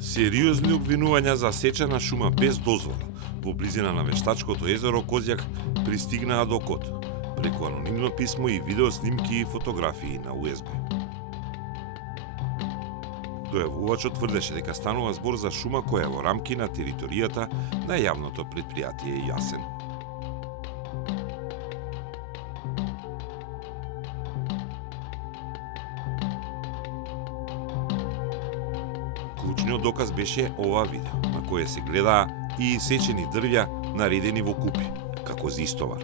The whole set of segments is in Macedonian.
Сериозни обвинувања за сечена шума без дозвола во близина на вештачкото езеро Козјак пристигнаа до КОТ преку анонимно писмо и видеоснимки и фотографии на USB. Дојавувачот тврдеше дека станува збор за шума која е во рамки на територијата на јавното претпријатие Јасен. Клучниот доказ беше ова видео, на кое се гледаа и исечени дрвја наредени во купи, како за истовар.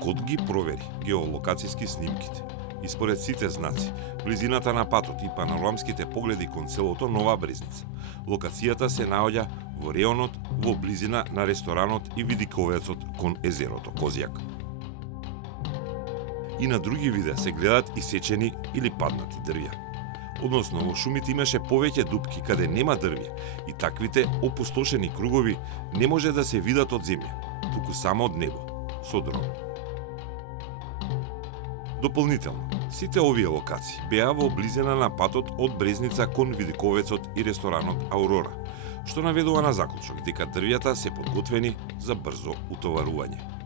КОТ ги провери геолокацијски снимките и според сите знаци, близината на патот и панорамските погледи кон селото Нова Брезница, локацијата се наоѓа во реонот во близина на ресторанот и видиковецот кон езерото Козјак. И на други видеа се гледат исечени или паднати дрвја. Односно, во шумите имаше повеќе дупки каде нема дрвја и таквите опустошени кругови не може да се видат од земја, туку само од небо, со дрон. Дополнително, сите овие локации беа во близина на патот од Брезница кон видиковецот и ресторанот Аурора, што наведува на заклучок дека дрвјата се подготвени за брзо утоварување.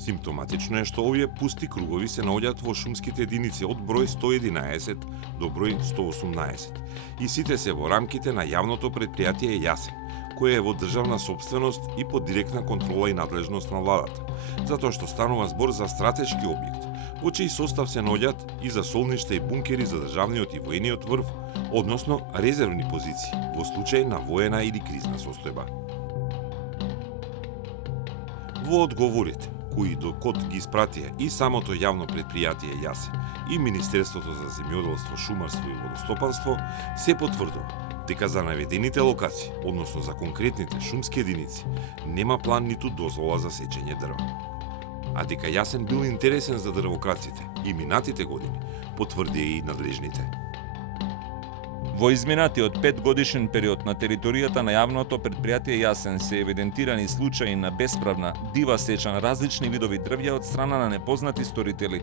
Симптоматично е што овие пусти кругови се наоѓаат во шумските единици од број 111 до број 118 и сите се во рамките на јавното претпријатие Јасен, кое е во државна собственост и под директна контрола и надлежност на владата, затоа што станува збор за стратешки објект, во чиј состав се наоѓаат и засолништа и бункери за државниот и воениот врв, односно резервни позиции во случај на воена или кризна состојба. Во одговорите кои до КОТ ги испратија и самото јавно претпријатие Јасен и Министерството за земјоделство, шумарство и водостопанство, се потврдува дека за наведените локации, односно за конкретните шумски единици, нема план ниту дозвола за сечење дрва. А дека Јасен бил интересен за дрвокраците и минатите години, потврдија и надлежните. Во изминатиот 5-годишен период на територијата на јавното претпријатие Јасен се евидентирани случаи на бесправна, дива сеча на различни видови дрвја од страна на непознати сторители.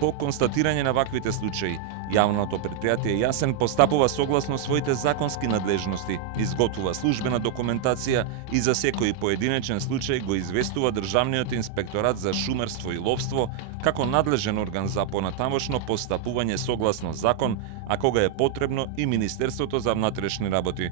По констатирање на ваквите случаи, јавното претпријатие Јасен постапува согласно своите законски надлежности, изготвува службена документација и за секој поединечен случај го известува Државниот инспекторат за шумарство и ловство како надлежен орган за понатамошно постапување согласно закон, а кога е потребно и Министерството за внатрешни работи.